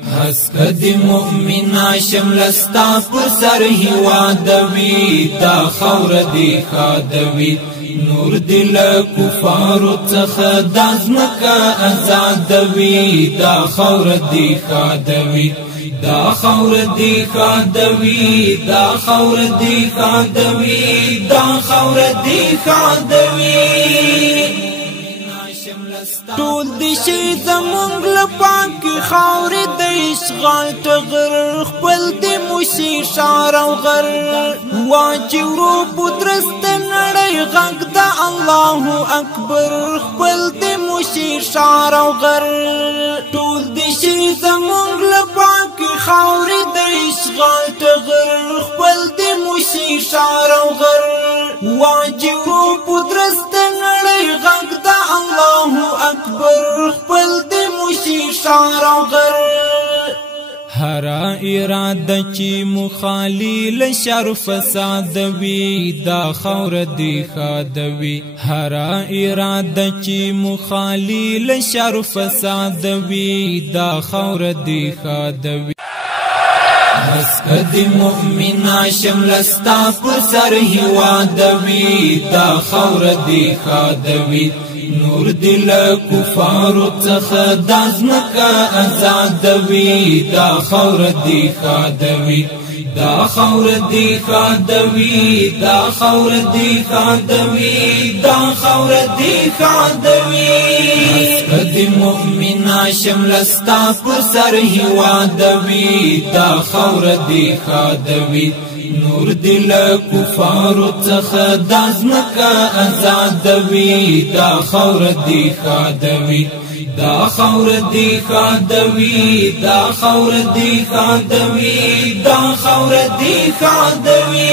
هسکد مؤمن شملستا پر سر هوادوی دا خور دی خادوی نور دل کفار څخه دازمکا آزادوی دا خور دی خادوی دا خور دی خادوی دا خور دی خادوی دا خور دی خادوی ټول د شي زمونږ لپاک خاور د اشغال ټغر خپل د موشي شار او غر واجرو پترست نړۍ غږ د الله اکبر خپل د موشي شار او غر ټول د شي زمونږ لپاک خاور د اشغال ټغر خپل د موشي شار او غر واجرو پترست نړۍ غږ د الله اکبر خپل د موشي شار او غر هر اراده چې مخالیل شر فساد وی دا خور دی خادوی هر اراده چې مخالیل شر فساد وی دا خور دی خادوی هسکد مؤمن شملستا پر سر هوادوی دا خور دی خادوی نور دل کفار څخه دازمکا آزادوی دا خور دی خادوی دا خور دی خادوی دا خور دی خادوی دا خور دی خادوی هسکد مؤمن شملستا پر سر هوادوی دا خور دی خادوی نور دل کفار څخه دازمکا آزادوی دا خور دی خادوی دا خور دی خادوی دا خور دی خادوی دا خور دی خادوی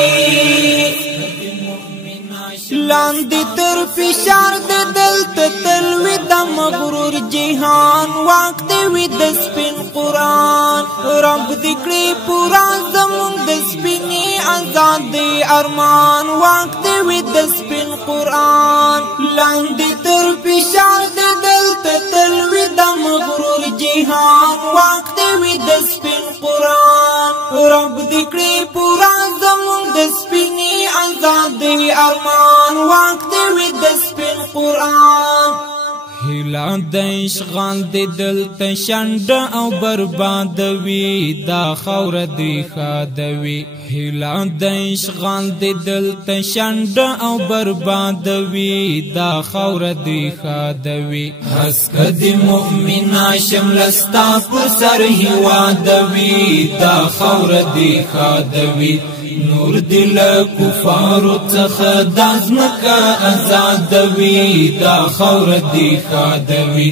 لاندې تر فشار د دلته تلوي د مغرور جهان واک دی وي د سپین قرآن رب دې کړي پورا زمونږ د سپینې آزادۍ ارمان واک دی وي د سپین قرآن لاندې تر فشار د دلته تلوي د مغرور جهان واک دی وي د سپین قرآن رب دې کړي پورا زمونږ د سپینې آزادۍ ارمان واک دی وي د سپین قرآن هلا د اشغال د دلته شند او بربادوي دا خور دی خادوي هلا د اشغال د دلته شند او بربادوي دا خور دی خادوي هسکد مؤمن شملستا پر سر هوادوي دا خور دی خادوي نور دل کفار څخه دازمکا آزادوی دا خور دی خادوی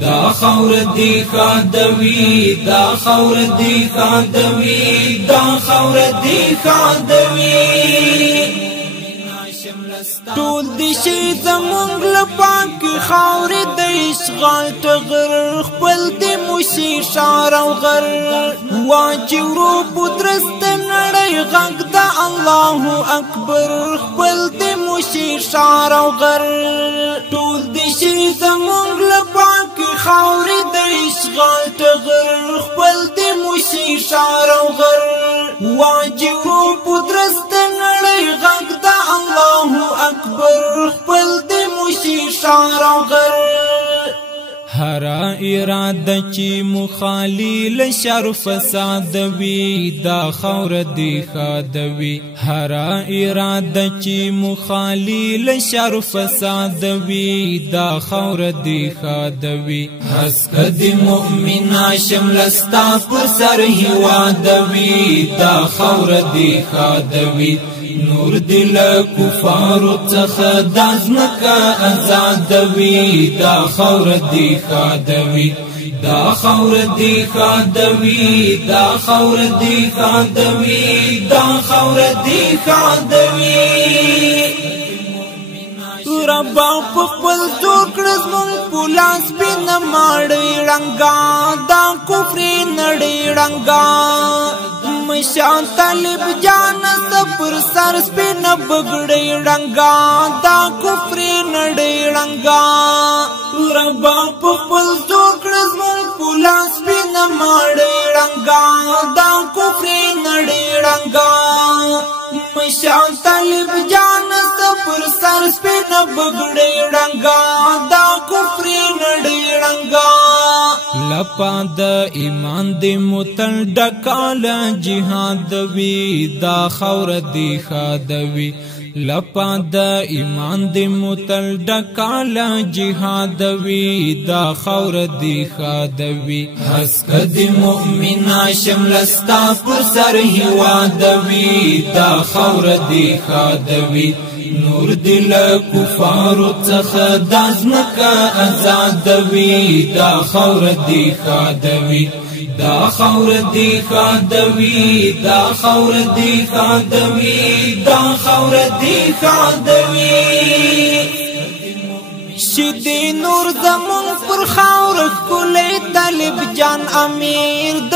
دا خور دی خادوی دا خور دی خادوی دا خور دی خادوی ټول د شي زمونږ لپاک خاور د اشغال ټغر خپل د موشي شار او غر واجرو پترست نړۍ غږ د الله اکبر خپل د موشي شار او غر ټول د شي زمونږ لپاک خاور د اشغال ټغر خپل د موشي شار او غر واجرو پترست نړۍ غږ د الله اکبر خپل د موشي شار او غر هر اراده چې مخالیل شر فساد وی دا خور دی خادوی هر اراده چې مخالیل شر فساد وی دا خور دی خادوی هسکد مؤمن شملستا پر سر هوادوی دا خور دی خادوی نور دل کفار څخه دازمکا آزادوی دا خور دی خادوی دا خور دی خادوی دا خور دی خادوی دا خور دی خادوی ربا په خپل زور کړه زمونږ په لاس سپینه ماړۍ ړنګا دا کفر نړۍ ړنګا مشان طالب جان پر سر سپینه بګړۍ ړنګا دا کفر نړۍ ړنګا ربا په خپل زور کړه زمونږ په لاس سپینه ماړۍ شاه طالب جان سفر سر سپین بگڑی رنگا دا کفر نڑی رنگا لپا د ایمان دی متل ډکال جهاد وی دا خور دی خادوی لپا د ایمان دی متل ډکال جهاد وی دا خور دی خادوی حسک دی مؤمنا شملستا پر سر هوادوی دا خور دی خادوی نور دل کفار څخه دازمکا آزادوی دا خور دی خادوی دا خور دی خادوی دا خور دی خادوی دا خور دی خادوی شدی نور زمون پر خاور کلی طالب جان امیر د